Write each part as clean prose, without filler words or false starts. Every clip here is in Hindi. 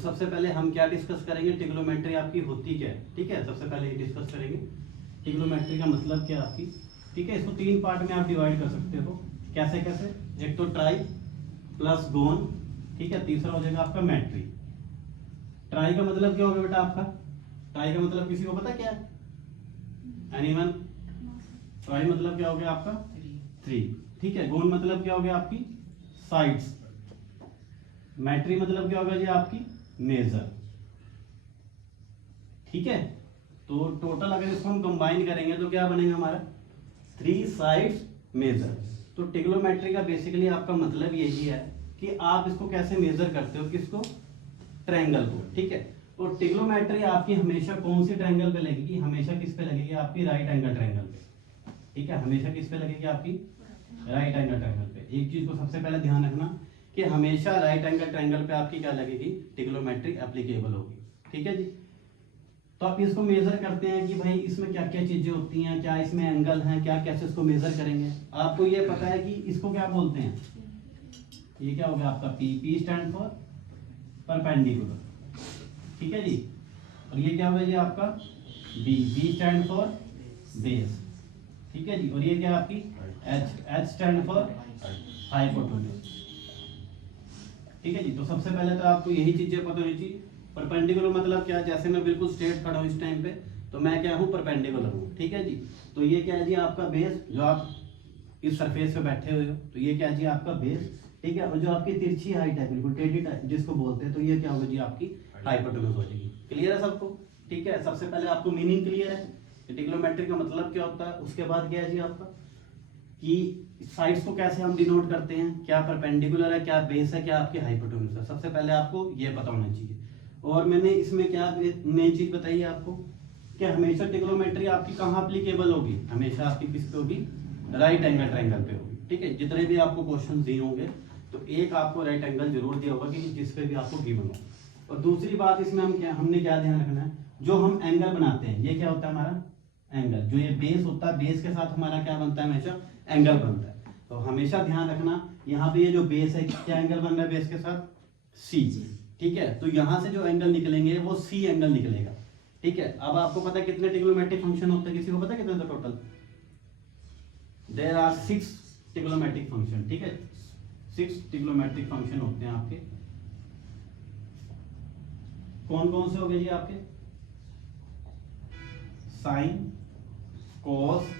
सबसे पहले हम क्या डिस्कस करेंगे, ट्रिग्नोमेट्री आपकी होती क्या है, ठीक है। सबसे पहले ये डिस्कस करेंगे ट्रिग्नोमेट्री का मतलब क्या है आपकी, ठीक है। इसको 3 पार्ट में आप डिवाइड कर सकते हो। कैसे कैसे, एक तो ट्राई प्लस गोन, ठीक है। तीसरा हो जाएगा आपका मैट्री। ट्राई का मतलब क्या होगा बेटा आपका, ट्राई का मतलब किसी को पता क्या है, एनीवन? ट्राई मतलब क्या हो गया आपका 3, ठीक है। गोन मतलब क्या हो गया आपकी साइड्स। मैट्री मतलब क्या होगा जी आपकी मेजर, ठीक है। तो टोटल अगर इसको हम कंबाइन करेंगे तो क्या बनेगा हमारा 3 साइड्स मेजर। तो ट्रिग्नोमेट्री का बेसिकली आपका मतलब यही है कि आप इसको कैसे मेजर करते हो, किसको, ट्रायंगल को, ठीक है। और ट्रिग्नोमेट्री आपकी हमेशा कौन सी ट्रायंगल पे लगेगी, हमेशा किस पे लगेगी आपकी राइट एंगल ट्रायंगल पे, ठीक है। हमेशा किस पे लगेगी आपकी राइट एंगल ट्रायंगल पे। एक चीज को सबसे पहले ध्यान रखना कि हमेशा राइट एंगल ट्रायंगल पे आपकी क्या लगेगी, ट्रिग्नोमेट्री एप्लीकेबल होगी, ठीक है जी। तो आप इसको मेजर करते हैं कि भाई इसमें क्या क्या चीजें होती हैं, क्या इसमें एंगल हैं, क्या कैसे इसको मेजर करेंगे। आपको ये पता है कि इसको क्या बोलते हैं, ये क्या हो गया आपका P, P stand for perpendicular, ठीक है जी। और ये क्या होगा जी आपका B, B stand for base, ठीक है जी। और ये क्या आपकी H, H stand for hypotenuse, ठीक है जी। तो सबसे पहले तो आपको यही चीजें पता होनी चाहिए। परपेंडिकुलर मतलब क्या है, जैसे मैं बिल्कुल स्ट्रेट खड़ा हूं इस टाइम पे तो मैं क्या हूं, परपेंडिकुलर हूं, ठीक है जी। तो ये क्या है जी आपका बेस, जो आप इस सरफेस पे बैठे हुए हो, तो ये क्या है जी आपका बेस, ठीक है। और जो आपकी तिरछी हाइट है बिल्कुल टेढ़ी जिसको बोलते हैं, तो ये क्या होगा जी आपकी हाइपोटेन्यूज हो जाएगी। क्लियर है सबको, ठीक है। सबसे पहले आपको मीनिंग क्लियर है ट्रिग्नोमेट्री का मतलब क्या होता है। उसके बाद क्या है जी आपका कि साइड्स को कैसे हम डिनोट करते हैं, क्या परपेंडिकुलर है, क्या बेस है, क्या आपकी हाइपोटेन्यूज है। सबसे पहले आपको ये पता होना चाहिए। और मैंने इसमें क्या मेन चीज बताई है आपको कि हमेशा ट्रिग्नोमेट्री आपकी कहाँ एप्लीकेबल होगी, हमेशा आपकी किस पे होगी, राइट एंगल ट्रायंगल पे होगी, ठीक है। जितने भी आपको क्वेश्चन दिए होंगे तो एक आपको राइट एंगल जरूर दिया होगा कि जिस पे भी आपको गिवन हो। और दूसरी बात इसमें हमने क्या ध्यान रखना है, जो हम एंगल बनाते हैं ये क्या होता है हमारा एंगल, जो ये बेस होता है बेस के साथ हमारा क्या बनता है, हमेशा एंगल बनता है। तो हमेशा ध्यान रखना यहाँ पे ये जो बेस है क्या एंगल बन रहा है बेस के साथ, सी, ठीक है। तो यहाँ से जो एंगल निकलेंगे वो सी एंगल निकलेगा, ठीक है। अब आपको पता है कितने ट्रिग्नोमेट्रिक फंक्शन होते हैं, किसी को पता है कितने total, there are 6 trigonometric function, ठीक है। 6 ट्रिग्नोमेट्रिक फंक्शन होते हैं आपके। कौन कौन से हो गए जी आपके, साइन, कोस,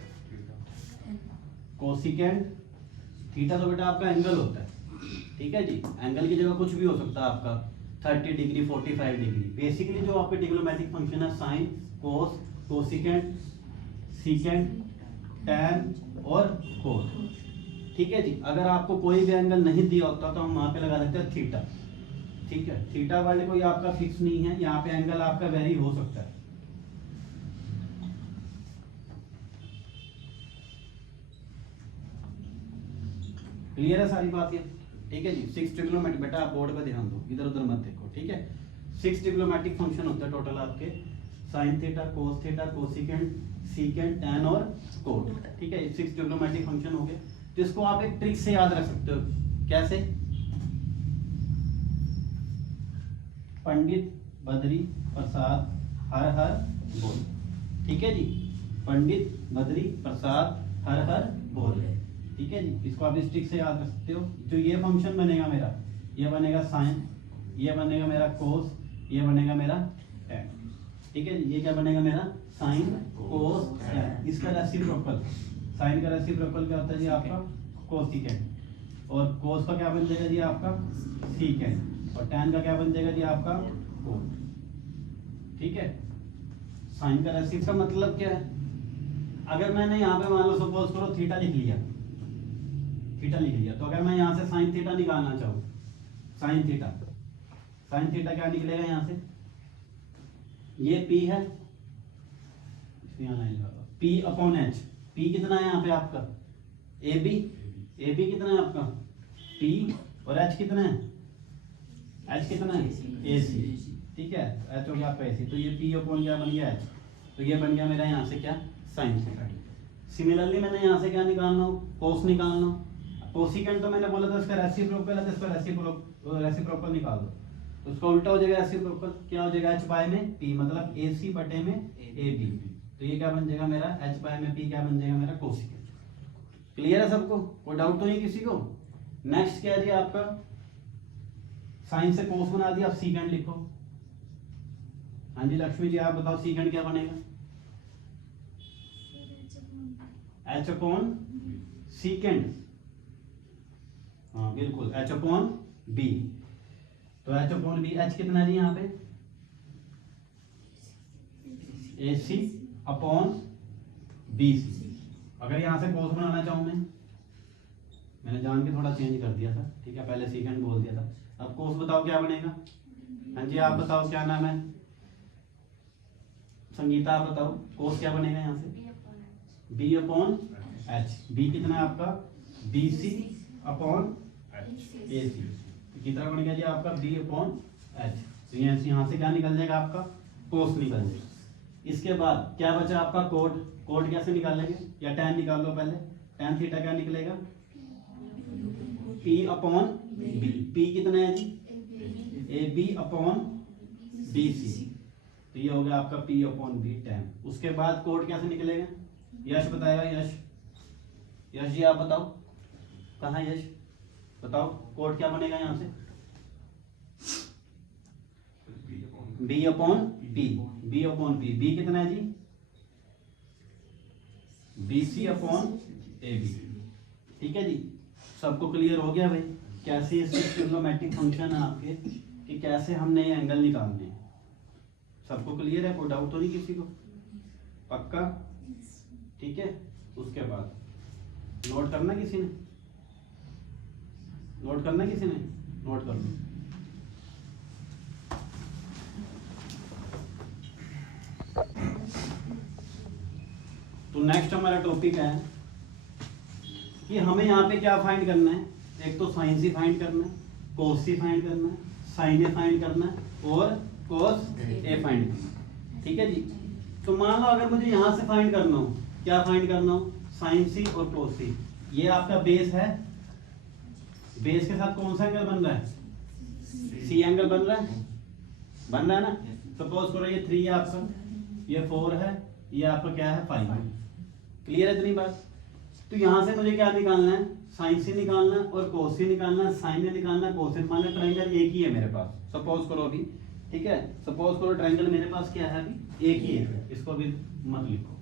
कोसिकेंट, थीटा तो बेटा आपका एंगल होता है, ठीक है जी। एंगल की जगह कुछ भी हो सकता है आपका 30 डिग्री 45 डिग्री। बेसिकली जो आपके ट्रिग्नोमेट्रिक फंक्शन है साइन, कोस, कोसिकेंट, सीकेंट, टैन और कोस, ठीक है जी। अगर आपको कोई भी एंगल नहीं दिया होता तो हम वहां पे लगा देते हैं थीटा, ठीक है। थीटा वाले कोई आपका फिक्स नहीं है, यहाँ पे एंगल आपका वेरी हो सकता है। क्लियर है सारी बात ये, ठीक है जी। 6 ट्रिग्नोमेट्रिक, बेटा आप बोर्ड पे ध्यान दो, इधर उधर मत देखो, ठीक है। 6 ट्रिग्नोमेट्रिक फंक्शन होते हैं टोटल आपके, sine theta, cos theta, cosecant, secant, tan और कोट, ठीक है। 6 ट्रिग्नोमेट्रिक फंक्शन हो गए, जिसको आप एक ट्रिक से याद रख सकते हो। कैसे, पंडित बद्री प्रसाद हर हर बोल, ठीक है जी। पंडित बद्री प्रसाद हर हर बोल, ठीक है जी। इसको आप इस ट्रिक से याद रख सकते हो। जो ये फंक्शन बनेगा मेरा, ये बनेगा साइन, ये बनेगा मेरा कोस, ये बनेगा मेरा टैन, ठीक है जी। ये क्या बनेगा मेरा साइन, कोस, टैन। इसका रेसिप्रोकल, साइन का रेसिप्रोकल क्या होता है जी आपका कोसिकेंट, और कोस का क्या बन जाएगा जी आपका सीकेंट, और टैन का क्या बन जाएगा जी आपका कोट, ठीक है। साइन का रेसिप्रोकल का मतलब क्या है, अगर मैंने यहाँ पे मान लो सपोज करो थीटा लिख लिया, थीटा लिख लिया, तो अगर मैं यहाँ से साइन थीटा निकालना चाहूँ, साइन थीटा, साइन थीटा क्या निकलेगा यहाँ से, ये P है, यहाँ लाइन लगा दो, P अपॉन H। P कितना है यहाँ पे आपका AB, AB कितना है आपका P, और H कितना है, H कितना है AC, ठीक है। H हो गया आपका AC, तो ये P अपॉन क्या बन गया H, तो ये बन गया मेरा यहाँ से क्या साइन थीटा। सिमिलरली मैंने यहाँ से क्या निकालना हो, कोस निकालना हो। कोसिकेंट तो मैंने बोला था इसका रेसिप्रोकल है, तो इसका रेसिप्रोकल निकाल दो। तो उसका उल्टा हो जाएगा ऐसे ऊपर, क्या हो जाएगा, h बाय में p, मतलब AC बटे में AB। तो ये क्या बन जाएगा मेरा, h बाय में p क्या बन जाएगा मेरा, कोसेक। क्लियर है सबको, कोई डाउट तो नहीं किसी को। नेक्स्ट क्या है जी आपका, साइन से कोस बना दिया, अब सीकेंड लिखो। हाँ जी लक्ष्मी जी आप बताओ सीकेंड क्या बनेगा, h अपॉन सीकेंड, हाँ बिल्कुल h अपॉन b। तो h अपॉन b, h कितना है जी यहाँ पे, AC अपॉन BC। अगर यहाँ से कोस बनाना चाहूँ मैंने जान के थोड़ा चेंज कर दिया था, ठीक है, पहले सीकेंड बोल दिया था। अब कोस बताओ क्या बनेगा, हाँ जी आप बताओ क्या नाम है, संगीता आप बताओ कोस क्या बनेगा यहाँ से, b अपॉन h। b कितना है आपका, BC अपॉन AC। कितना बन गया जी आपका, b अपॉन h। तो यहाँ से क्या निकल जाएगा आपका, कोस निकल जाएगा। इसके बाद क्या बचा आपका, कोड। कोड कैसे निकालेंगे, या tan निकाल लो पहले, tan थीटा क्या निकलेगा, p अपॉन b। p कितना है जी, AB अपॉन BC। तो ये हो गया आपका p अपॉन b tan। उसके बाद कोड कैसे निकलेगा, यश बताएगा, यश, यश जी आप बताओ, कहाँ यश, बताओ कोड क्या बनेगा यहाँ से, b upon p, b upon p। b कितना है जी, BC अपॉन AB। ठीक है जी, सबको क्लियर हो गया भाई, कैसे इसके ट्रिग्नोमेट्रिक फंक्शन है आपके, कि कैसे हमने ये एंगल निकालने हैं। सबको क्लियर है, कोई डाउट तो नहीं किसी को, पक्का, ठीक है। उसके बाद नोट करना किसी ने, नोट करना किसी ने, नोट कर लो। तो नेक्स्ट हमारा टॉपिक है कि हमें यहाँ पे क्या फाइंड करना है, एक तो साइन सी फाइंड करना है, कोस सी फाइंड करना है, साइन ए फाइंड करना है और कोस ए फाइंड करना है। ठीक है जी। तो मान लो अगर मुझे यहाँ से फाइंड करना हो, क्या फाइंड करना हो, साइन सी और कोस सी। ये आपका बेस है, बेस के साथ कौन सा एंगल बन रहा है, सी एंगल बन रहा है, बन रहा है ना। सपोज करो ये 3 है आपका, ये 4 है, ये आपका क्या है 5 है। क्लियर है इतनी बात। तो यहाँ से मुझे क्या निकालना है, साइन सी निकालना है और कोस सी निकालना है, साइन ए निकालना है, कोस ए। मान लो ट्रायंगल एक ही है मेरे पास, सपोज करो अभी, ठीक है, सपोज करो ट्रायंगल मेरे पास क्या है अभी, एक ही है, इसको भी मत लिखो।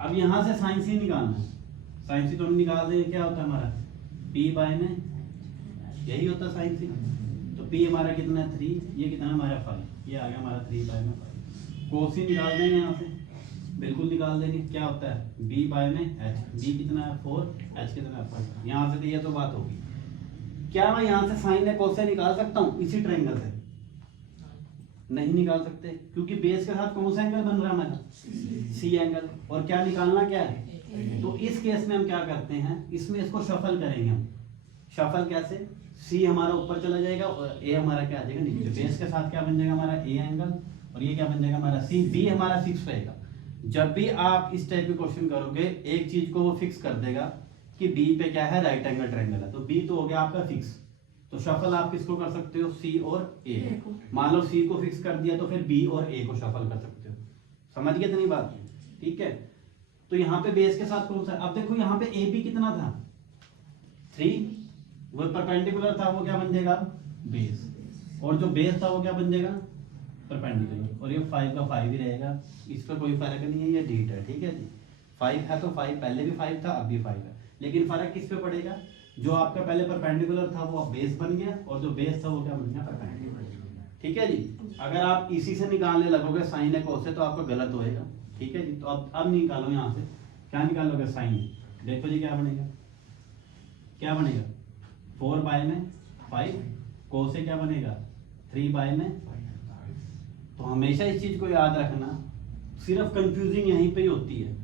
अब यहाँ से साइन सी निकालना है, साइन सी तो हम निकाल देंगे, क्या होता है हमारा p बाय में, यही होता है साइन सी। तो p हमारा कितना है 3, ये कितना है हमारा 5, ये आ गया हमारा 3 बाय में 5। कोस सी निकाल देंगे यहाँ से, बिल्कुल निकाल देंगे, क्या होता है b बाय में h, b कितना है 4, h कितना है 5। यहाँ से तो ये तो बात होगी। क्या मैं यहाँ से साइन या कोस निकाल सकता हूँ इसी ट्रायंगल से, नहीं निकाल सकते, क्योंकि बेस के साथ कौन सा एंगल बन रहा है हमारा, सी एंगल। और क्या निकालना क्या है, तो इस केस में हम क्या करते हैं, इसमें इसको शफल करेंगे हम। शफल कैसे, सी हमारा ऊपर चला जाएगा और ए हमारा क्या आ जाएगा नीचे। बेस के साथ क्या बन जाएगा हमारा ए एंगल, और ये क्या बन जाएगा हमारा सी। बी हमारा फिक्स रहेगा। जब भी आप इस टाइप के क्वेश्चन करोगे, एक चीज को वो फिक्स कर देगा कि बी पे क्या है, राइट एंगल ट्रायंगल है, तो बी तो हो गया आपका फिक्स। तो शफल आप किसको कर सकते हो, सी और ए। मान लो सी को फिक्स कर दिया तो फिर बी और ए को शफल कर सकते हो। समझ गए इतनी बात, ठीक है। तो यहाँ पे बेस के साथ कौन सा, अब देखो यहाँ पे ए बी कितना था 3, वो परपेंडिकुलर था, वो क्या बन जाएगा बेस, और जो बेस था वो क्या बन जाएगा परपेंडिकुलर। और ये 5 का 5 ही रहेगा, इस पर कोई फर्क नहीं है, ये डीट है, ठीक है जी। 5 है तो 5, पहले भी 5 था अब भी 5 है, लेकिन फर्क किस पे पड़ेगा, जो आपका पहले परपेंडिकुलर था वो अब बेस बन गया, और जो बेस था वो क्या बन गया परपेंडिकुलर। ठीक है जी। अगर आप इसी से निकालने लगोगे साइन या कोस से तो आपका गलत होएगा, ठीक है जी। तो अब निकालो यहाँ से, क्या निकालोगे साइन, देखो जी क्या बनेगा, क्या बनेगा 4 बाय में 5, कोस से क्या बनेगा 3 बाय में। तो हमेशा इस चीज को याद रखना, सिर्फ कंफ्यूजिंग यहीं पे ही होती है,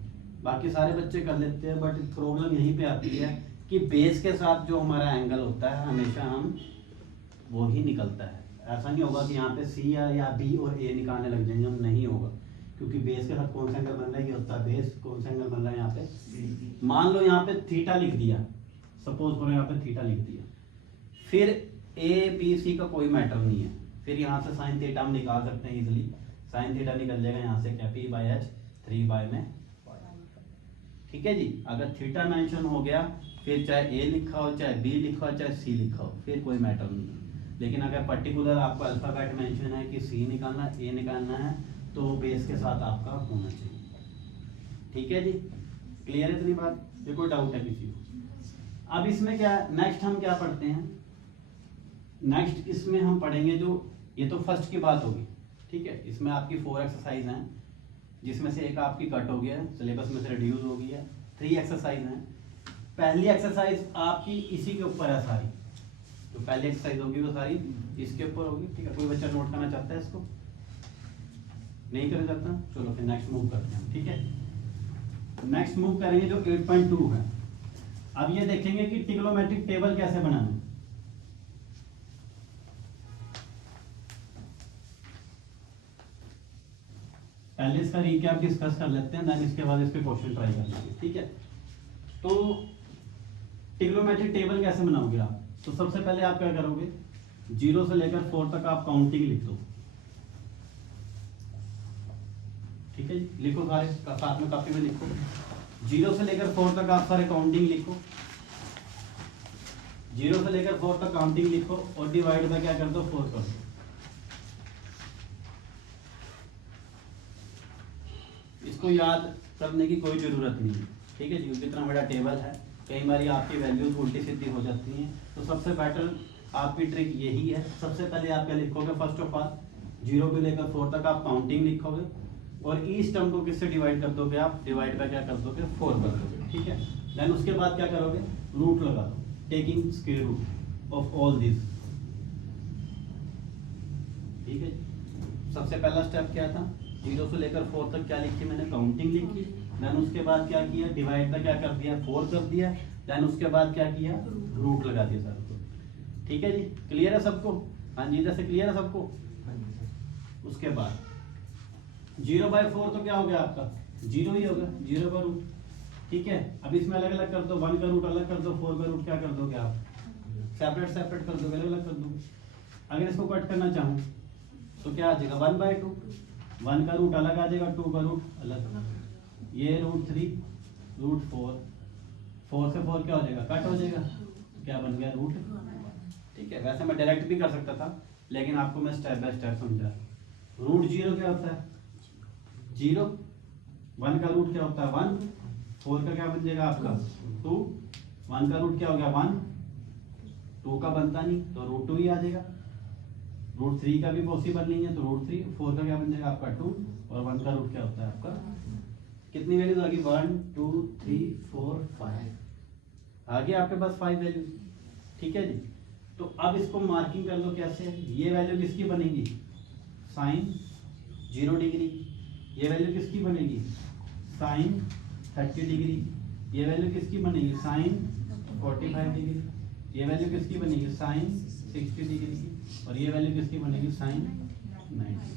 बाकी सारे बच्चे कर लेते हैं, बट प्रॉब्लम यहीं पे आती है कि बेस के साथ जो हमारा एंगल होता है हमेशा हम वो ही निकलता है। ऐसा नहीं होगा कि यहाँ पे सी या बी और ए निकालने लग जाएंगे, हम नहीं होगा, क्योंकि बेस के साथ कौन सा एंगल बन रहा है, ये होता है बेस। कौन सा एंगल बन रहा है यहाँ पे, मान लो यहाँ पे थीटा लिख दिया, सपोज करो यहाँ पे थीटा लिख दिया, फिर ए बी सी का कोई मैटर नहीं है, फिर यहाँ से साइन थीटा हम निकाल सकते हैं इजिली, साइन थीटा निकल जाएगा यहाँ से क्या पी बाई एच 3 बाई में, ठीक है जी। अगर थीटा मेंशन हो गया फिर चाहे ए लिखा हो, चाहे बी लिखा हो, चाहे सी लिखा हो, फिर कोई मैटर नहीं है। लेकिन अगर पर्टिकुलर आपको अल्फाबेट मेंशन है कि सी निकालना है, ए निकालना है, तो बेस के साथ आपका होना चाहिए, ठीक है जी। क्लियर है इतनी बात? ये कोई डाउट है किसी को? अब इसमें क्या नेक्स्ट हम क्या पढ़ते हैं, नेक्स्ट इसमें हम पढ़ेंगे जो, ये तो फर्स्ट की बात होगी, ठीक है। इसमें आपकी 4 एक्सरसाइज हैं, जिसमें से एक आपकी कट हो गया है, सिलेबस में से रिड्यूस हो गई है। 3 एक्सरसाइज हैं। पहली एक्सरसाइज आपकी इसी के ऊपर है सारी, तो पहली एक्सरसाइज होगी वो सारी इसके ऊपर होगी, ठीक है। कोई बच्चा नोट करना चाहता है इसको? नहीं करना चाहता? चलो फिर नेक्स्ट मूव करते हैं, ठीक है। नेक्स्ट मूव करेंगे जो 8.2 है। अब ये देखेंगे कि ट्रिग्नोमेट्रिक टेबल कैसे बनाना है। पहले इसका रीकैप डिस्कस कर लेते हैं, देन इसके बाद इस पे क्वेश्चन ट्राई कर लेंगे, ठीक है। तो ट्रिग्नोमेट्रिक टेबल कैसे बनाओगे आप? तो सबसे पहले आप क्या करोगे, 0 से लेकर 4 तक आप काउंटिंग लिख दो, ठीक है जी। लिखो सारे साथ में कॉपी में लिखो, 0 से लेकर 4 तक आप सारे काउंटिंग लिखो, 0 से लेकर 4 तक काउंटिंग लिखो और डिवाइड बाय क्या कर दो, 4 कर दो। इसको याद करने की कोई जरूरत नहीं है, ठीक है जी। कितना बड़ा टेबल है, कई बार आपकी वैल्यूज उल्टी सीधी हो जाती हैं, तो सबसे बेटर आपकी ट्रिक यही है। सबसे पहले आप क्या लिखोगे, फर्स्ट ऑफ ऑल 0 से लेकर 4 तक आप काउंटिंग लिखोगे और ईच टर्म को किससे डिवाइड कर दोगे, आप डिवाइड बाय क्या कर दोगे, 4 कर दोगे, ठीक है। देन उसके बाद क्या करोगे, रूट लगा दो, taking square root of all this, ठीक है। सबसे पहला स्टेप क्या था, 0 से लेकर 4 तक क्या लिखी मैंने, काउंटिंग लिखी। देन उसके बाद क्या किया, डिवाइड का क्या कर दिया, 4 कर दिया। देन उसके बाद क्या किया, रूट लगा दिया सर को, ठीक है जी। क्लियर है सबको? हाँ जी, इधर से क्लियर है सबको? उसके बाद 0/4 तो क्या हो गया आपका, 0 ही होगा, 0 का रूट, ठीक है। अब इसमें अलग अलग कर दो, 1 का रूट अलग कर दो, 4 का रूट क्या कर दोगे आप, सेपरेट सेपरेट कर दोगे, अलग अलग कर दो। अगर इसको कट करना चाहूँ तो क्या आ जाएगा, 1/2, 1 का रूट अलग आ जाएगा, 2 का रूट अलग, ये √3 √4, 4 से 4 क्या हो जाएगा, कट हो जाएगा, क्या बन गया, रूट, ठीक है। वैसे मैं डायरेक्ट भी कर सकता था, लेकिन आपको मैं स्टेप बाय स्टेप समझा। √0 क्या होता है, 0, 1 का रूट क्या होता है, 1, 4 का क्या बन जाएगा आपका 2, 1 का रूट क्या हो गया 1, 2 का बनता नहीं तो √2 ही आ जाएगा, √3 का भी पॉसिबल नहीं है तो √3, 4 का क्या बन जाएगा आपका 2 और 1 का रूट क्या होता है आपका, कितनी वैल्यूज आ गई, 1 2 3 4 5, आ गया आपके पास 5 वैल्यूज, ठीक है जी। तो अब इसको मार्किंग कर लो कैसे, ये वैल्यू किसकी बनेगी, साइन 0 डिग्री, ये वैल्यू किसकी बनेगी, साइन 30 डिग्री, ये वैल्यू किसकी बनेगी, साइन 45 डिग्री, ये वैल्यू किसकी बनेगी, साइन 60 डिग्री की, और ये वैल्यू किसकी बनेगी, साइन 90,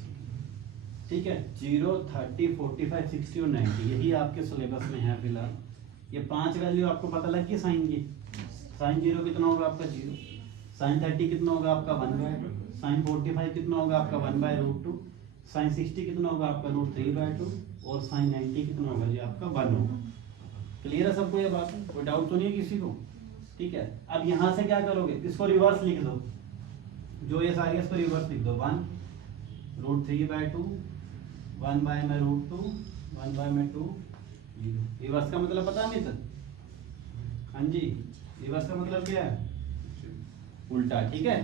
ठीक है। 0 30 45 60 और 90 यही आपके सिलेबस में है फिलहाल। ये 5 वैल्यू आपको पता लग गई साइन की, साइन 0 कितना होगा आपका 0, साइन 30 कितना होगा आपका 1/2, साइन 45 कितना होगा आपका 1/√2, साइन 60 कितना होगा आपका √3/2 और साइन 90 कितना होगा जी आपका 1 होगा। क्लियर है सबको ये बात, कोई डाउट तो नहीं है किसी को, ठीक है। अब यहाँ से क्या करोगे, इसको रिवर्स लिख दो, जो ये सारी इसको रिवर्स लिख दो, 1 √3/2 1/√2 1/2 रिवर्स का मतलब पता नहीं था, हाँ जी, रिवर्स का मतलब क्या है, उल्टा, ठीक है।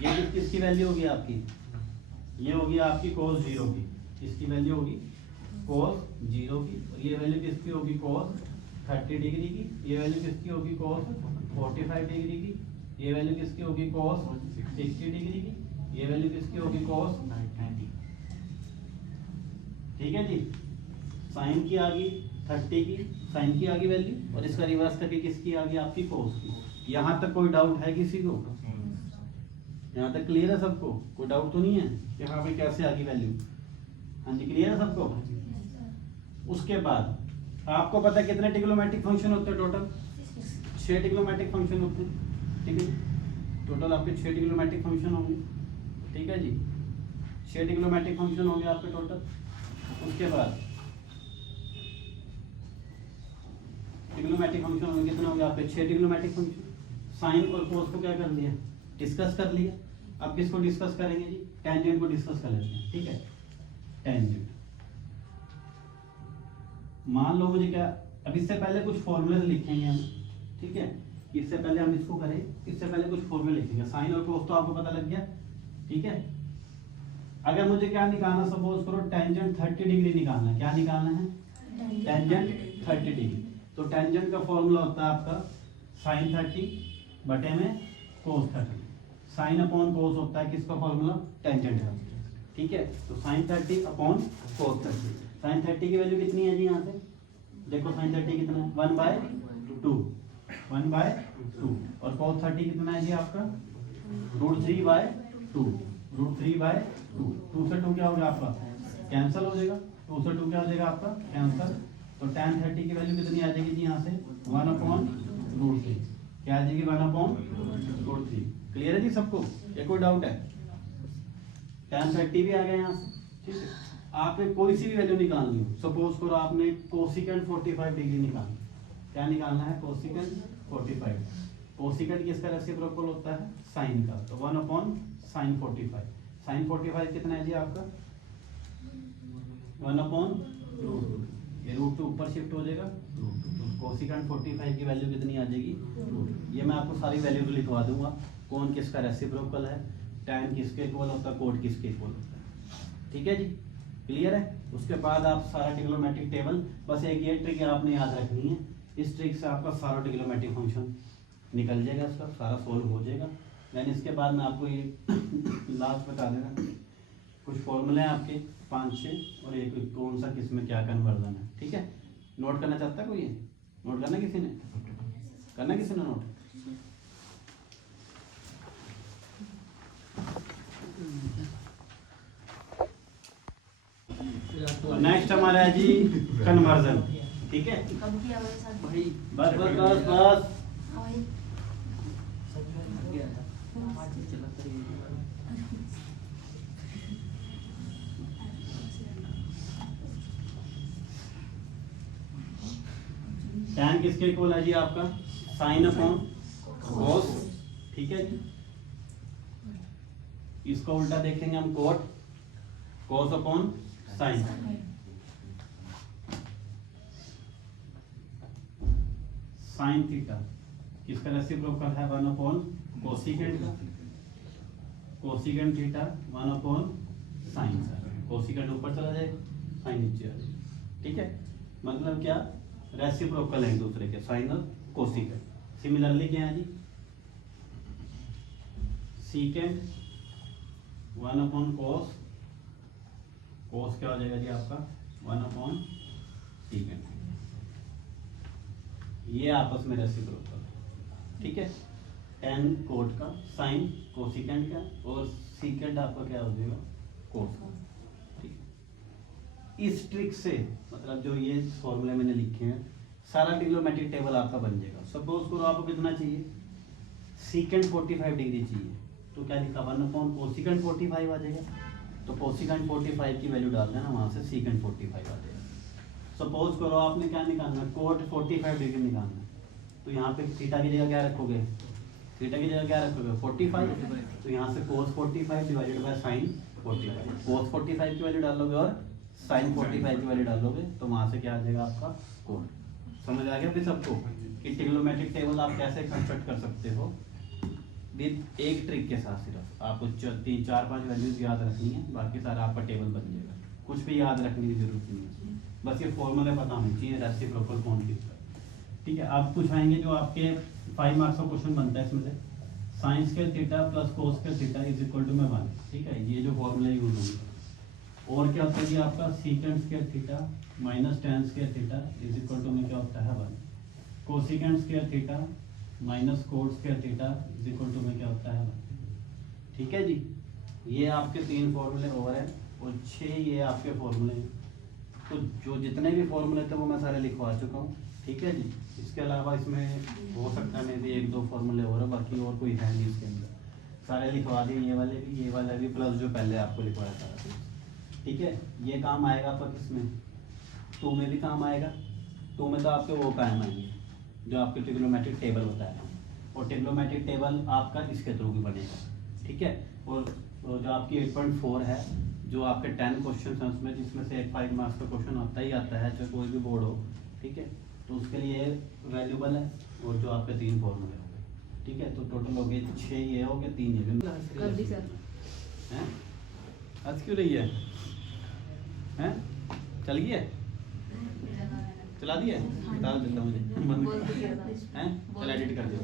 ये किसकी वैल्यू होगी आपकी, ये होगी आपकी cos 0 की, इसकी वैल्यू होगी cos 0 की, और ये वैल्यू किसकी होगी cos 30 डिग्री की, ये वैल्यू किसकी होगी cos 45 डिग्री की, ये वैल्यू किसकी होगी cos 60 डिग्री की, ये वैल्यू किसकी होगी cos 90, ठीक है जी। साइन की आ गई 30 की, साइन की आ गई वैल्यू, और इसका रिवर्स करके किसकी आ गई आपकी cos की। यहाँ तक कोई डाउट है किसी को, यहाँ तक क्लियर है सबको, कोई डाउट तो नहीं है यहाँ पे कैसे आ गई वैल्यू, हाँ जी क्लियर है सबको। उसके बाद आपको पता है कितने ट्रिग्नोमेट्रिक फंक्शन होते हैं टोटल, 6 ट्रिग्नोमेट्रिक फंक्शन होते हैं, ठीक है। टोटल आपके 6 ट्रिग्नोमेट्रिक फंक्शन होंगे, ठीक है जी, 6 ट्रिग्नोमेट्रिक फंक्शन होंगे आपके टोटल। उसके बाद ट्रिग्नोमेट्रिक फंक्शन होंगे कितने होंगे आपके 6 ट्रिग्नोमेट्रिक फंक्शन। साइन और कोस को क्या कर लिया, डिस्कस कर लिया। अब किसको डिस्कस करेंगे जी, टेंजेंट को डिस्कस कर लेते हैं, ठीक है। टेंजेंट मान लो मुझे क्या, अब इससे पहले कुछ फॉर्मूले लिखेंगे हम, ठीक है। इससे पहले हम इसको करें, इससे पहले कुछ फॉर्मूले लिखेंगे। साइन और कोस तो आपको पता लग गया, ठीक है। अगर मुझे क्या निकालना, सपोज करो टेंजेंट 30 डिग्री निकालना है। क्या निकालना है, टेंजेंट 30 डिग्री। तो टेंजेंट का फॉर्मूला होता है आपका साइन 30 बटे में कोस 30। साइन अपॉन कोस होता है किसका फॉर्मूला, टेंजेंट का, ठीक है। तो साइन 30 अपॉन कोस 30। साइन 30 की वैल्यू कितनी है जी यहाँ से, देखो साइन 30 कितना है, 1/2, 1/2। और कोस 30 कितना है जी आपका, √3/2, √3/2। 2 से 2 क्या हो गया आपका, कैंसिल हो जाएगा। 2 से 2 क्या हो जाएगा आपका, कैंसिल। तो tan 30 की वैल्यू कितनी आ जाएगी जी यहाँ से, 1/√3। क्या आ जाएगी, 1/√3। क्लियर है जी सबको, ये कोई डाउट है। tan 30 भी आ गया यहाँ से, ठीक है। आपने कोई सी भी वैल्यू निकालनी हो, सपोज करो आपने कोसिकेंट 45 डिग्री निकालना। क्या निकालना है, कोसिकेंट 45। कोसिकेंट किसका रेसिप्रोकल होता है, साइन का। तो 1/sin45। sin 45 कितना है जी आपका, 1/√2। ये √2 ऊपर शिफ्ट हो जाएगा, √2। तो कोसिकेंट 45 की वैल्यू कितनी आ जाएगी, √2। ये मैं आपको सारी वैल्यू तो लिखवा दूंगा, कौन किसका रेसिप्रोकल है, tan किसके इक्वल होता है, कोट किसके इक्वल होता है, ठीक है जी। क्लियर है। उसके बाद आप सारा ट्रिग्नोमेट्रिक टेबल, बस एक ये ट्रिक आपने याद रखनी है, इस ट्रिक से आपका सारा ट्रिग्नोमेट्रिक फंक्शन निकल जाएगा, इसका सारा सोल्व हो जाएगा। देन इसके बाद मैं आपको ये लास्ट बता देना, कुछ फॉर्मूले हैं आपके 5-6 और एक कौन सा किस में क्या कन्वर्जन है, ठीक है। नोट करना चाहता है कोई, ये नोट करना किसी ने, करना किसी ने नोट। नेक्स्ट हमारा है जी कन्वर्जन, ठीक है। बस बस बस बस tan किसके इक्वल है जी आपका, साइन अपॉन कोस, ठीक है जी। इसको उल्टा देखेंगे हम, cot, cos upon sine. Sine theta किसका रेसिप्रोकल है, 1/कोसिकेंट का। कोसिकेंट थीटा 1/साइन का। कोसिकेंट ऊपर चला जाएगा, साइन नीचे आ जाएगा, ठीक है। मतलब क्या, रेसिप्रोकल है एक दूसरे के, साइन और कोसिकेंट। सिमिलरली क्या है जी, सीकेंट 1/कोस, कोस क्या हो जाएगा जी आपका 1/सीकेंट। ये आपस में रेसिप्रोकल है, ठीक है। tan कोट का, साइन कोसिकेंट का, और सीकेंट आपका क्या हो जाएगा, कोस का, ठीक है। इस ट्रिक से मतलब जो ये फॉर्मूले मैंने लिखे हैं, सारा ट्रिग्नोमेट्रिक टेबल आपका बन जाएगा। सपोज करो आपको कितना चाहिए, सीकेंट 45 डिग्री चाहिए, तो क्या लिखा, 1/कोसिकेंट 45 आ जाएगा। तो कोसिकेंट 45 की वैल्यू डाल देना, वहां से सीकेंट 45 आ जाएगा। सपोज करो आपने क्या निकालना है, कोट 45 डिग्री निकालना है, तो यहाँ पे थीटा की जगह क्या रखोगे, थीटा की जगह क्या रखोगे 45। तो यहाँ से कोस 45 डिवाइडेड बाय साइन 45, कोस 45 की वैल्यू डालोगे और साइन 45 की वैल्यू डालोगे, तो वहां से क्या आ जाएगा आपका कोट। समझ आ गया फिर सबको कि ट्रिग्नोमेट्रिक टेबल आप कैसे कंस्ट्रक्ट कर सकते हो विद एक ट्रिक के साथ। सिर्फ आपको 3-4-5 वैल्यूज याद रखनी है, बाकी सारा आपका टेबल बन जाएगा, कुछ भी याद रखने की जरूरत नहीं है, बस ये फॉर्मूले पता होने चाहिए, रेसिप्रोकल कौन किसका, ठीक है। आप कुछ आएंगे जो आपके 5 मार्क्स का क्वेश्चन बनता है इसमें से, sine square theta plus cos square theta is equal to में 1, ठीक है। ये जो फॉर्मूला यूज होंगे, और क्या होता है जी आपका secant square theta minus tan square theta is equal to में क्या होता है 1, cosecant square theta minus cot square theta is equal to में क्या होता है 1, ठीक है जी। ये आपके 3 फॉर्मूले और हैं और 6 ये आपके फॉर्मूले हैं। तो जो जितने भी फॉर्मूले थे वो मैं सारे लिखवा चुका हूँ, ठीक है जी। इसके अलावा इसमें हो सकता है मे भी 1-2 फॉर्मूले और है, बाकी और कोई है नहीं इसके अंदर। सारे लिखवा दिए, ये वाले भी प्लस जो पहले आपको लिखवाया था। ठीक है, ये काम आएगा आपका किसमें, 2 में भी काम आएगा। 2 में तो आपके वो काम आएंगे जो आपके ट्रिग्नोमेट्रिक टेबल होता है, और ट्रिग्नोमेट्रिक टेबल आपका इसके थ्रू भी बनेगा। ठीक है, और जो आपकी 8.4 है, जो आपके 10 क्वेश्चन हैं उसमें, जिसमें से एक 5 मार्क्स का क्वेश्चन होता ही आता है, चाहे कोई भी बोर्ड हो। ठीक है, तो उसके लिए वैल्यूबल है, और जो आपके 3 फॉर्मूले हो गए। ठीक है, तो टोटल हो गए 6 ये हो गए, 3 ये भी हैं। आज क्यों रही है हैं, चल गई है, चला दिया, डाल देता मुझे हैं, चल एडिट कर दो।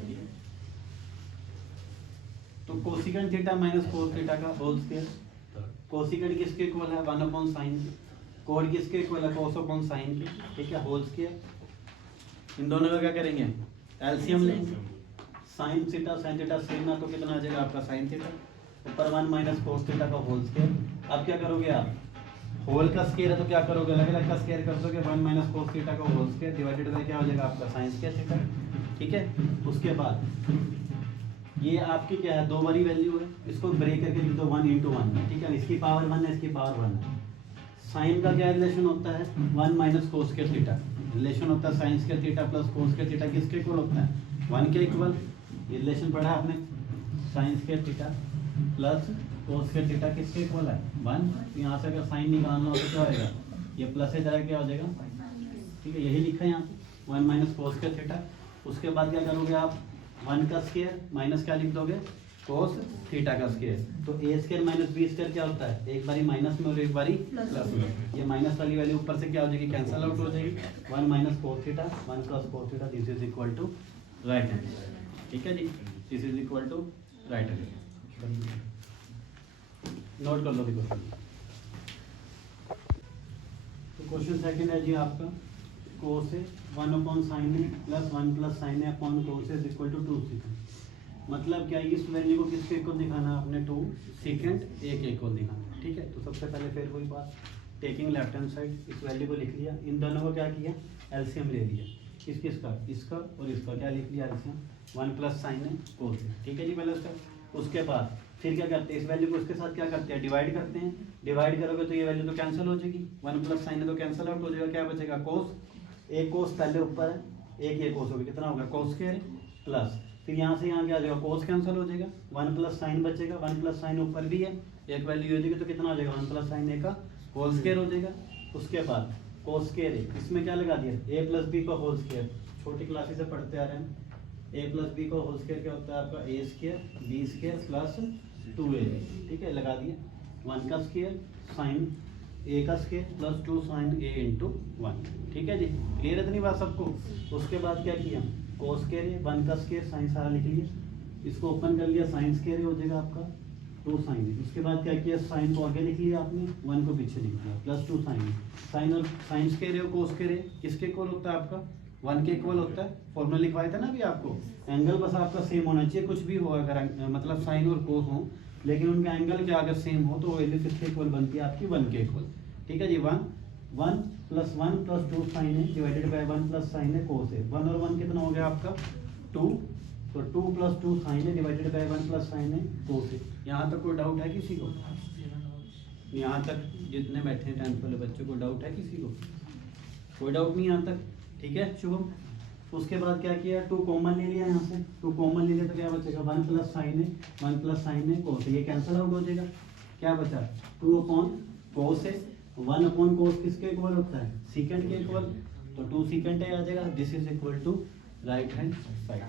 तो cosecant theta minus cos theta का होल स्क्वायर, कोसिकेंट किसके इक्वल है 1/sin, कोड किसके इक्वल है cos/sin के। ठीक है, होल स्क्वायर। इन दोनों का क्या करेंगे, एलसीएम लेंगे। sin थीटा सेम ना, तो कितना आ जाएगा आपका sin थीटा, ऊपर 1 माइनस कोस थीटा का होल स्क्वायर। अब क्या करोगे आप, होल का स्क्वायर है तो क्या करोगे, अलग अलग का स्क्वायर कर दोगे, 1 माइनस कोस थीटा का होल स्क्वायर डिवाइडेड बाय क्या हो जाएगा आपका sin स्क्वायर थीटा। ठीक है, उसके बाद ये आपकी क्या है, 2 बारी वैल्यू है, इसको ब्रेक करके लिख दो 1 × 1 में। ठीक है, इसकी पावर 1 है, इसकी पावर 1 है। साइन का क्या रिलेशन होता है, 1 माइनस कोस स्क्वायर थीटा रिलेशन होता है, sign square theta plus cos square theta किसके इक्वल होता है, 1 के इक्वल। ये रिलेशन पढ़ा आपने, sign square theta plus cos square theta किसके इक्वल है, 1। यहाँ से अगर साइन निकालना हो तो क्या होएगा, ये प्लस से जाएगा, क्या हो जाएगा। ठीक है, यही लिखा है यहाँ पे 1 माइनस कोस स्क्वायर थीटा। उसके बाद क्या करोगे आप, 1 का स्क्वायर माइनस क्या लिख दोगे, कोस थीटा का स्क्वायर। तो a square minus b square क्या होता है, एक बारी माइनस में और एक बारी प्लस में। ये माइनस वाली वैल्यू ऊपर से क्या हो जाएगी, कैंसिल आउट हो जाएगी। 1 minus cos theta 1 plus cos theta, this is equal to right hand. ठीक है जी, this is equal to right hand. Note कर लो क्वेश्चन। तो क्वेश्चन सेकंड है जी आपका, कोस है 1/sin a प्लस 1 plus sin a upon cos is equal to 2 secant. मतलब क्या, इस वैल्यू को किसके इक्वल दिखाना है आपने, 2 सीकेंट a के इक्वल दिखाना। ठीक है, तो सबसे पहले फिर वही बात, टेकिंग लेफ्ट हैंड साइड, इस वैल्यू को लिख लिया, इन दोनों को क्या किया, एलसीएम ले लिया, किसका, इसका और इसका क्या लिख लिया LCM, 1 plus sin a cos a। ठीक है जी, पहले स्टेप। उसके बाद फिर क्या करते हैं, इस वैल्यू को इसके साथ क्या करते हैं, डिवाइड करते हैं। डिवाइड करोगे तो ये वैल्यू तो कैंसिल हो जाएगी, 1 प्लस sin a तो कैंसिल आउट हो जाएगा, क्या बचेगा कोस। एक कोस पहले ऊपर है, एक ये कोस होगा, कितना होगा कोस स्क्वायर प्लस, फिर यहाँ से यहाँ क्या आ जाएगा, कोस कैंसिल हो जाएगा, 1 प्लस साइन बचेगा, 1 प्लस साइन ऊपर भी है, एक वैल्यू हो जाएगी, तो कितना हो जाएगा 1 प्लस साइन a का होल स्क्वायर हो जाएगा। उसके बाद कोस स्क्वायर है, इसमें क्या लगा दिया, a प्लस बी का होल स्क्वायर, छोटी क्लासेस से पढ़ते आ रहे हैं। a प्लस बी का होल स्क्वायर क्या होता है आपका, a square B square plus 2a। ठीक है, लगा दिया 1 का स्क्वायर साइन a का square plus 2 sine a into 1। ठीक है जी, क्लियर है इतनी बात सबको। उसके बाद क्या किया, कोस स्क्वायर है 1 का स्क्वायर साइन सारा लिख लिया, इसको ओपन कर लिया, साइन स्क्वायर हो जाएगा आपका 2 साइन। उसके बाद क्या किया, साइन को आगे लिख लिया आपने, 1 को पीछे लिख लिया, प्लस 2 साइन। साइन और साइन स्क्वायर है, कोस स्क्वायर है, किसके इक्वल होता है आपका, 1 के इक्वल होता है। फॉर्मूला लिखवाया था ना अभी आपको, एंगल बस आपका सेम होना चाहिए, कुछ भी हो अगर मतलब साइन और कोस हो, लेकिन उनका एंगल क्या अगर सेम हो तो वैल्यू किसके इक्वल बनती है आपकी, 1 के इक्वल। ठीक है जी, 1 प्लस 1 प्लस 2 साइन है डिवाइडेड बाय 1 प्लस साइन है कोस है, 1 और 1 कितना हो गया आपका 2, तो 2 प्लस 2 साइन है डिवाइडेड बाय 1 प्लस साइन है कोस है। यहाँ तक कोई डाउट है किसी को, यहाँ तक जितने बैठे हैं 10th वाले बच्चों को डाउट है किसी को, कोई डाउट नहीं यहाँ तक। ठीक है शुभम। उसके बाद क्या किया, 2 कॉमन ले लिया, यहाँ से 2 कॉमन ले लिया तो क्या बचेगा, 1 प्लस साइन है 1 प्लस साइन है कोस है, ये कैंसिल आउट हो जाएगा, क्या बचा 2 अपॉन कोस है, 1 अपॉन कोस किसके इक्वल होता है, सीकेंट के इक्वल, तो 2 सीकेंट आ जाएगा, this is equal to right hand side.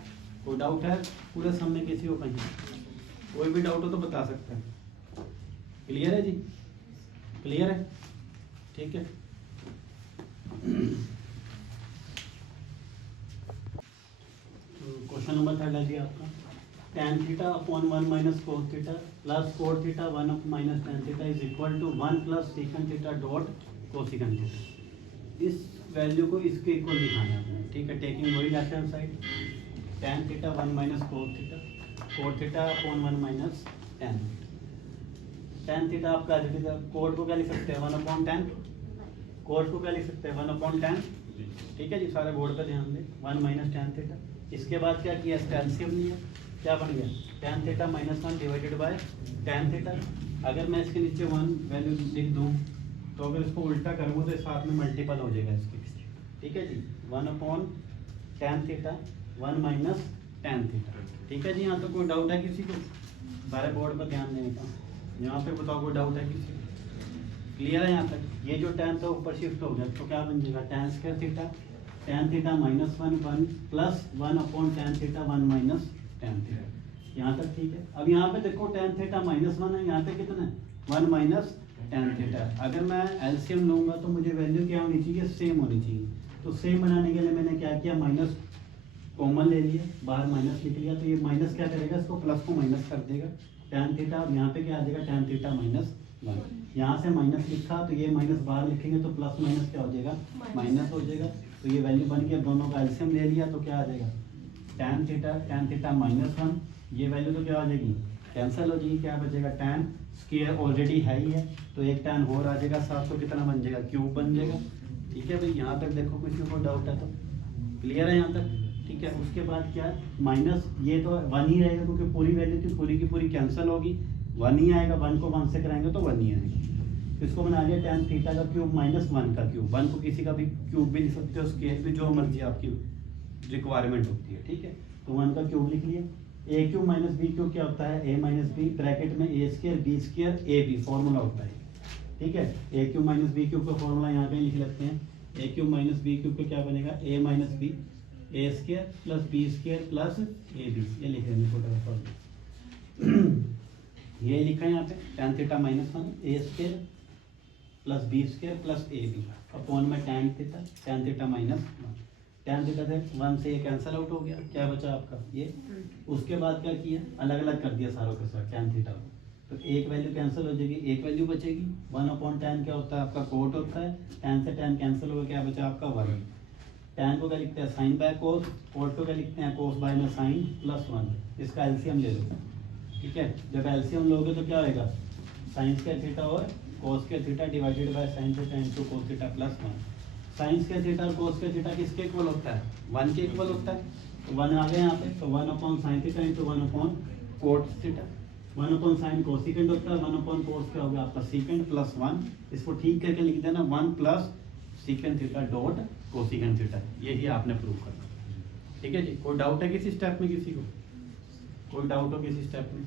कोई डाउट है पूरे सम में किसी को, कहीं कोई भी डाउट हो तो बता सकते हैं। क्लियर है जी, क्लियर है, ठीक है। क्वेश्चन नंबर 3 है जी आपका, tan theta upon 1 minus cos theta plus cot theta 1 up minus tan theta is equal to 1 plus secant theta dot cosecant theta. इस वैल्यू को इसके इक्वल दिखाना है, ठीक है। टेकिंग वही left hand side, tan theta 1 minus cot theta, cot theta upon 1 minus tan theta. tan theta आपका कोट को क्या लिख सकते हैं 1 अपॉन tan, कोट को क्या लिख सकते हैं 1 अपॉन tan, ठीक है जी। सारे बोर्ड पे ध्यान दें, 1 माइनस tan थीटा। इसके बाद क्या किया, इसका एलसीएम लिया, क्या बन गया tan theta -1 divided bye tan theta. अगर मैं इसके नीचे 1 वैल्यू लिख दूं तो अगर इसको उल्टा करूँगा तो साथ में मल्टीपल हो जाएगा इसके, ठीक है जी। 1 tan थीटा 1 tan थीटा, ठीक है जी। यहाँ तो कोई डाउट है किसी को? सारे बोर्ड पर ध्यान देने का, यहाँ पे बताओ कोई डाउट है किसी को? क्लियर है यहाँ तक? ये जो tan था ऊपर शिफ्ट हो गया तो क्या बन जाएगा tan square theta tan theta -1 plus 1/tan theta 1 tan theta. यहाँ तक ठीक है। अब यहाँ पे देखो tan थीटा -1 है, यहाँ पे कितना है 1 tan थीटा। अगर मैं एलसीएम लूंगा तो मुझे वैल्यू क्या होनी चाहिए, सेम होनी चाहिए। तो सेम बनाने के लिए मैंने क्या किया, माइनस कॉमन ले लिया, बाहर माइनस लिख लिया। तो ये माइनस क्या करेगा, इसको प्लस को माइनस कर देगा tan थीटा। अब यहाँ पे क्या आ जाएगा tan थीटा -1। यहाँ से माइनस लिखा तो ये माइनस बाहर लिखेंगे तो प्लस माइनस क्या हो जाएगा, माइनस हो जाएगा। तो ये वैल्यू बन के दोनों का एलसीएम ले लिया तो क्या आ जाएगा tan थीटा -1। ये वैल्यू तो क्या हो जाएगी, कैंसिल हो जाएगी। क्या बचेगा, tan स्क्वायर ऑलरेडी है ही है तो एक tan और आ जाएगा साथ, तो कितना बन जाएगा, क्यूब बन जाएगा। ठीक है भाई, यहाँ तक देखो किसी को डाउट है तो क्लियर है यहाँ तक? ठीक है। उसके बाद क्या माइनस, ये तो 1 ही रहेगा क्योंकि पूरी वैल्यू थी, पूरी की पूरी कैंसिल होगी, 1 ही आएगा। 1 को 1 से कराएंगे तो 1 ही आएगा। इसको बना लिया tan थीटा का क्यूब -1 का क्यूब। 1 को किसी का भी क्यूब भी लिख सकते हो, स्केल भी, जो मर्जी आपकी रिक्वायरमेंट होती है। ठीक है, तो 1 का क्यूब लिख लिया। A cube minus B cube क्या होता है, ए माइनस बी ब्रैकेट में A square B square A B formula होता है। ठीक है, A cube minus B cube का फॉर्मूला यहाँ पे लिख लेते हैं। A cube minus B cube का क्या बनेगा, A minus B A square plus B square plus A B. ये लिख रहे हैं छोटा फॉर्मूला, ये लिखा है यहाँ पे tan theta -1 A square plus B square plus A B upon में tan थीटा -1। tan थीटा से 1 से ये कैंसिल आउट हो गया, क्या बचा आपका ये। उसके बाद क्या किया, अलग अलग कर दिया सारों के साथ tan थीटा को। तो एक वैल्यू कैंसिल हो जाएगी, एक वैल्यू बचेगी। 1/tan क्या होता है आपका, कोट होता है। tan से tan कैंसिल हो गया, क्या बचा आपका 1। tan को क्या लिखते हैं, साइन बाय कोस। कोट को क्या लिखते हैं, कोस बाय में साइन प्लस 1। इसका एलसीएम ले लो। ठीक है, जब एलसीएम लोगे तो क्या होएगा, साइन स्क्वायर थीटा और कोस square theta divided by sine theta into cos theta plus 1। Sign square theta और कोस स्क्वायर थीटा किसके इक्वल होता है, 1 के इक्वल होता है। तो 1 आ गया यहाँ पे, तो 1/sin theta into 1/cot theta. 1/sin cosecant होता है, 1/cos क्या होगा आपका सीकेंड प्लस 1। इसको ठीक करके लिख देना 1 plus secant theta dot cosecant theta. यही आपने प्रूव करना। ठीक है जी, कोई डाउट है किसी स्टेप में, किसी को कोई डाउट हो किसी स्टेप में?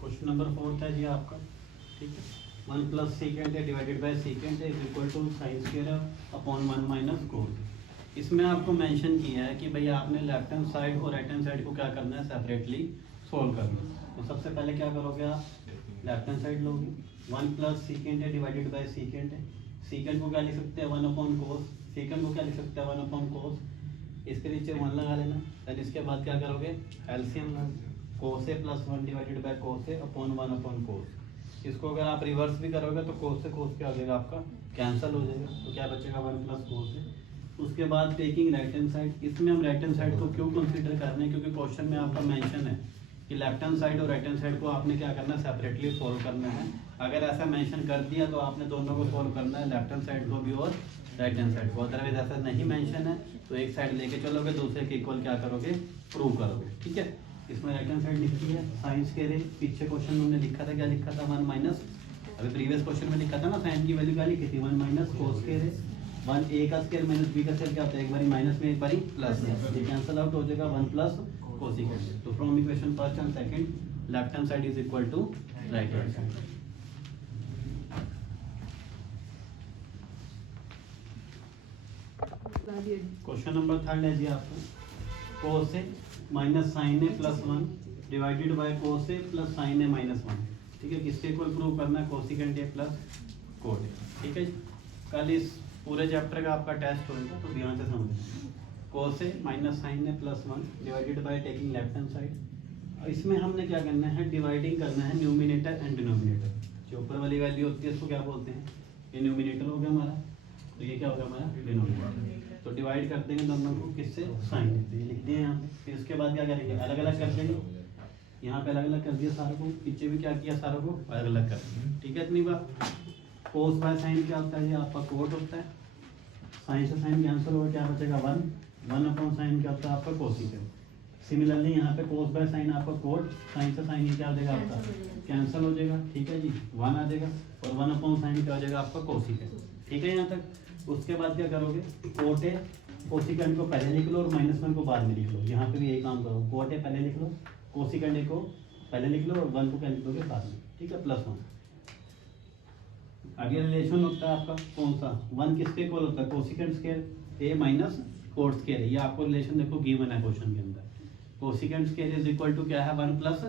क्वेश्चन नंबर 4 है जी आपका। ठीक है, 1 प्लस सीकेंड है डिवाइडेड बाय सीकेंड है is equal to sine square upon 1 minus cos. इसमें आपको मेंशन किया है कि भाई आपने लेफ्ट हैंड साइड और राइट हैंड साइड को क्या करना है, सेपरेटली सोल्व करना है। तो सबसे पहले क्या करोगे आप, लेफ्ट हैंड साइड लोगे। 1 प्लस सीकेंड है डिवाइडेड बाय सीकेंड है। सीकेंड को क्या लिख सकते हैं 1/cos, सीकेंड को क्या लिख सकते हैं 1/cos। इसके नीचे 1 लगा लेना। देन इसके बाद क्या करोगे, एलसीएम cos a प्लस 1 divided by cos a upon 1/cos। इसको अगर आप रिवर्स भी करोगे तो cos से cos क्या हो जाएगा आपका, कैंसिल हो जाएगा। तो क्या बचेगा 1 प्लस cos a। उसके बाद टेकिंग राइट हैंड साइड। इसमें हम राइट हैंड साइड को क्यों कंसीडर कर रहे हैं, क्योंकि क्वेश्चन में आपका मेंशन है कि लेफ्ट हैंड साइड और राइट हैंड साइड को आपने क्या करना है, सेपरेटली सोल्व करना है। अगर ऐसा मेंशन कर दिया तो आपने दोनों को सोल्व करना है, लेफ्ट हैंड साइड को भी और राइट हैंड साइड को। अदरवाइज ऐसा नहीं मेंशन है तो एक साइड लेके चलोगे, दूसरे के इक्वल क्या करोगे, प्रूव करोगे। ठीक है, इसमें राइट हैंड साइड लिखी है साइन स्क्वायर। पीछे क्वेश्चन हमने लिखा था, क्या लिखा था 1 माइनस, अभी प्रीवियस क्वेश्चन में लिखा था ना, साइन की वैल्यू क्या लिखी थी 1 माइनस कोस स्क्वायर। 1 a का स्क्वायर माइनस b का स्क्वायर क्या होता है, एक बारी माइनस में एक बारी प्लस में, ये कैंसिल आउट हो जाएगा 1 प्लस कोसिकेंड। तो from equation first and second left hand side is equal to right hand side. Question number 3 है जी आपका, cos a minus sine A plus 1 divided by cos a plus sine A minus 1। ठीक है, किसके इक्वल प्रूव करना है, cosecant A plus cot A. ठीक है, कल इस पूरे चैप्टर का आपका टेस्ट होगा तो ध्यान से समझें। cos a minus sine A plus 1 divided by taking left hand side. इसमें हमने क्या करना है, डिवाइडिंग करना है न्यूमिनेटर एंड डिनोमिनेटर। जो ऊपर वाली वैल्यू होती है इसको क्या बोलते हैं, ये न्यूमिनेटर हो गया हमारा, तो ये क्या होगा हमारा डिनोमिनेटर। तो डिवाइड कर देंगे दोनों को किससे, साइन से, ये लिख दिए यहाँ पे। फिर इसके बाद क्या करेंगे, अलग अलग कर देंगे। यहाँ पे अलग अलग कर दिया सारों को, पीछे भी क्या किया, सारों को अलग अलग कर दिया। ठीक है, इतनी बात। कोस बाय साइन क्या होता है, ये आपका कोट होता है। साइन से साइन कैंसिल होगा, क्या बचेगा 1 अपॉन साइन क्या होता है आपका कोसिकेंड। सिमिलरली यहाँ पे कोस बाय साइन आपका कोट, साइन से साइन ये क्या हो जाएगा आपका कैंसिल हो जाएगा, ठीक है जी 1 आ जाएगा और 1 अपॉन साइन क्या हो जाएगा आपका कोसिकेंड, ठीक है यहाँ तक। उसके बाद क्या करोगे, कोट है कोसिकेंड को पहले लिख लो और -1 को बाद में लिख लो, यहाँ पे भी यही काम करो, कोट है पहले लिख लो, कोसिकेंड को पहले लिख लो और 1 को क्या लिख लोगे बाद में, ठीक है +1। अब ये रिलेशन होता है आपका कौन सा, 1 किसके इक्वल होता है cosecant square a minus cot square है, ये आपको रिलेशन देखो गिवन है क्वेश्चन के अंदर। Cosecant square is equal to क्या है 1 प्लस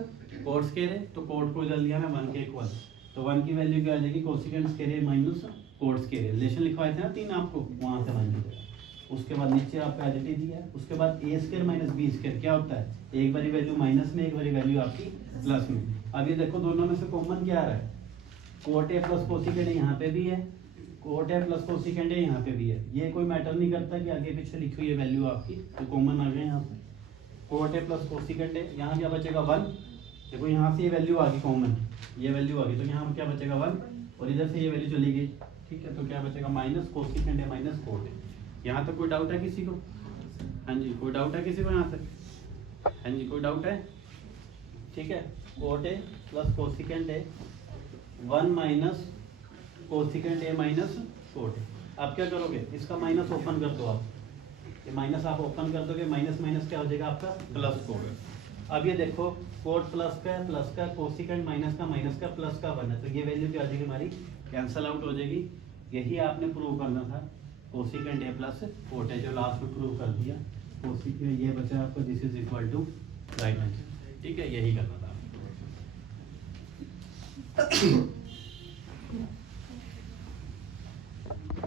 कोट स्क्वायर है, तो कोट को इधर लिया मैं 1 के इक्वल, तो 1 की वैल्यू क्या आ जाएगी cosecant square a minus cot square, relation लिखवाए थे ना 3 आपको, वहाँ से 1 की जगह। उसके बाद नीचे आपका एज इट इज दिया है, उसके बाद a square minus b square क्या होता है, एक बारी वैल्यू माइनस में, एक बारी वैल्यू आपकी प्लस में। अब ये देखो दोनों में से कॉमन क्या आ रहा है, कोट ए प्लस कोसिकेंड यहाँ पे भी है, कोट ए प्लस कोसिकेंड यहाँ पे भी है, ये कोई मैटर नहीं करता कि आगे पीछे लिखी हुई है वैल्यू आपकी, तो कॉमन आ गए यहाँ से, कोट ए प्लस कोसिकेंड है, यहाँ क्या बचेगा 1, देखो यहाँ से ये वैल्यू आ गई कॉमन, ये वैल्यू आ गई, तो यहाँ क्या बचेगा 1 और इधर से ये वैल्यू चली गई, ठीक है, तो क्या बचेगा माइनस कोसिकेंड है माइनस कोट है। यहाँ तक कोई डाउट है किसी को, हाँ जी कोई डाउट है किसी को यहाँ तक, हाँ जी कोई डाउट है, ठीक है, कोट ए प्लस कोसिकेंड है 1 माइनस कोसिकेंड ए माइनस कोट। आप क्या करोगे, इसका माइनस ओपन कर दो आप, ये माइनस आप ओपन कर दोगे, माइनस माइनस क्या हो जाएगा आपका प्लस कोट। अब ये देखो कोट प्लस का कोसिकेंड माइनस का प्लस का बना, तो ये वैल्यू क्या आ जाएगी हमारी कैंसल आउट हो जाएगी। यही आपने प्रूव करना था, कोसिकेंड ए प्लस कोट है जो लास्ट में प्रूव कर दिया, कोसिकेंड ये बचा आपको this is equal to right answer, ठीक है यही करना था आपको।